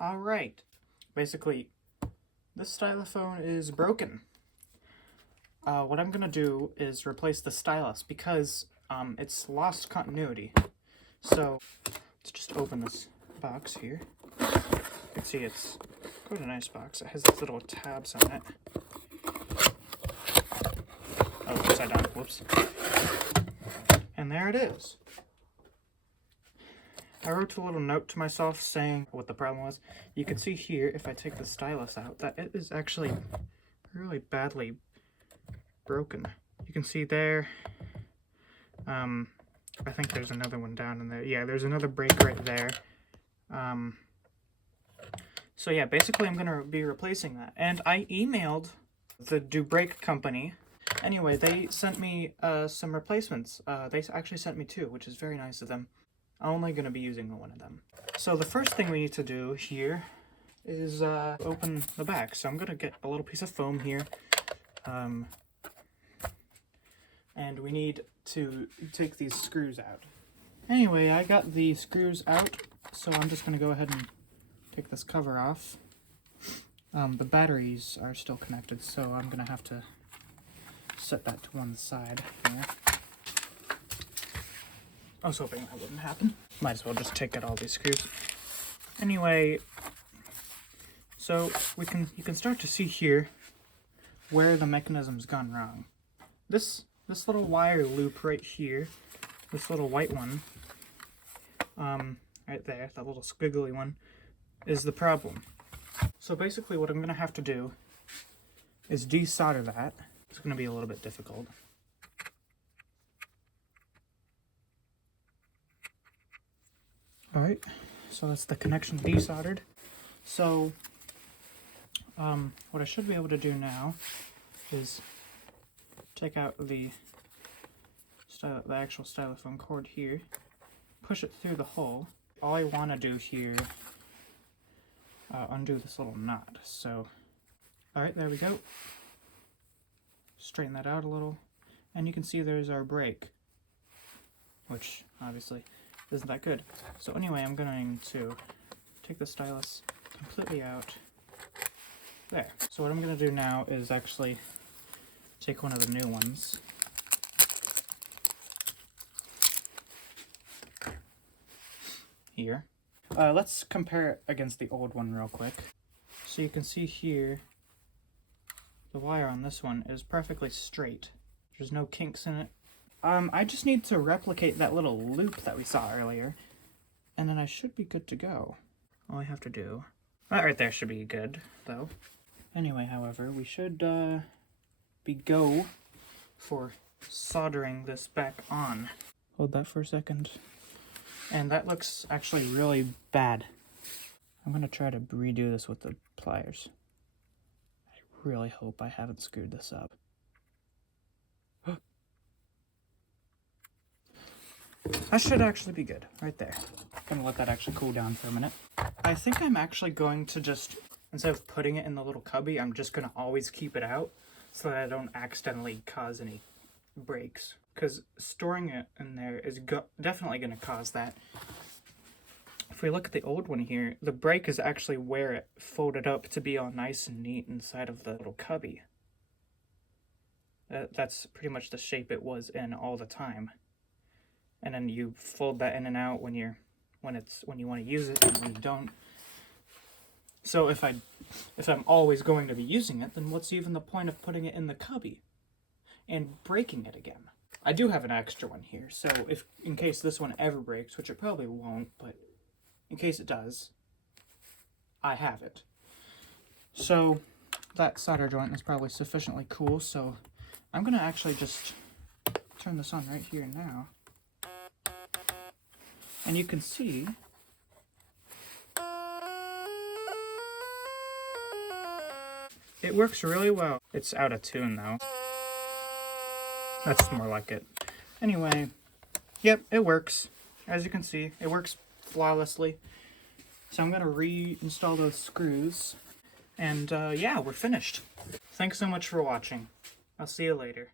Alright, basically, this stylophone is broken. What I'm gonna do is replace the stylus because it's lost continuity. So, let's just open this box here. You can see it's quite a nice box. It has these little tabs on it. Oh, upside down, whoops. And there it is. I wrote a little note to myself saying what the problem was. You can see here, if I take the stylus out, that it is actually really badly broken. You can see there, I think there's another one down in there. Yeah, there's another break right there. So yeah, basically I'm gonna be replacing that. And I emailed the Do Break company. Anyway, they sent me some replacements. They actually sent me two, which is very nice of them. I'm only going to be using one of them. So the first thing we need to do here is open the back. So I'm going to get a little piece of foam here. And we need to take these screws out. Anyway, I got the screws out, so I'm just going to go ahead and take this cover off. The batteries are still connected, so I'm going to have to set that to one side here. I was hoping that wouldn't happen. Might as well just take out all these screws. Anyway, so you can start to see here where the mechanism's gone wrong. This little wire loop right here, this little white one, right there, that little squiggly one, is the problem. So basically what I'm going to have to do is desolder that. It's going to be a little bit difficult. Alright, so that's the connection desoldered. So, what I should be able to do now is take out the actual stylophone cord here, push it through the hole. All I want to do here, undo this little knot. So, alright, there we go. Straighten that out a little, and you can see there's our break, which obviously isn't that good. So anyway, I'm going to take the stylus completely out. There. So what I'm going to do now is actually take one of the new ones. Here. Let's compare it against the old one real quick. So you can see here, the wire on this one is perfectly straight. There's no kinks in it. I just need to replicate that little loop that we saw earlier, and then I should be good to go. All I have to do... That right there should be good, though. Anyway, however, we should be go for soldering this back on. Hold that for a second. And that looks actually really bad. I'm going to try to redo this with the pliers. I really hope I haven't screwed this up. That should actually be good, right there. I'm gonna let that actually cool down for a minute. I think I'm actually going to just, instead of putting it in the little cubby, I'm just gonna always keep it out so that I don't accidentally cause any breaks. Because storing it in there is definitely gonna cause that. If we look at the old one here, the break is actually where it folded up to be all nice and neat inside of the little cubby. That's pretty much the shape it was in all the time. And then you fold that in and out when you want to use it and when you don't. So if I'm always going to be using it, then what's even the point of putting it in the cubby and breaking it again? I do have an extra one here, so if in case this one ever breaks, which it probably won't, but in case it does, I have it. So that solder joint is probably sufficiently cool, so I'm gonna actually just turn this on right here now. And you can see it works really well. It's out of tune though. That's more like it. Anyway, yep, it works. As you can see, it works flawlessly. So I'm going to reinstall those screws. And yeah, we're finished. Thanks so much for watching. I'll see you later.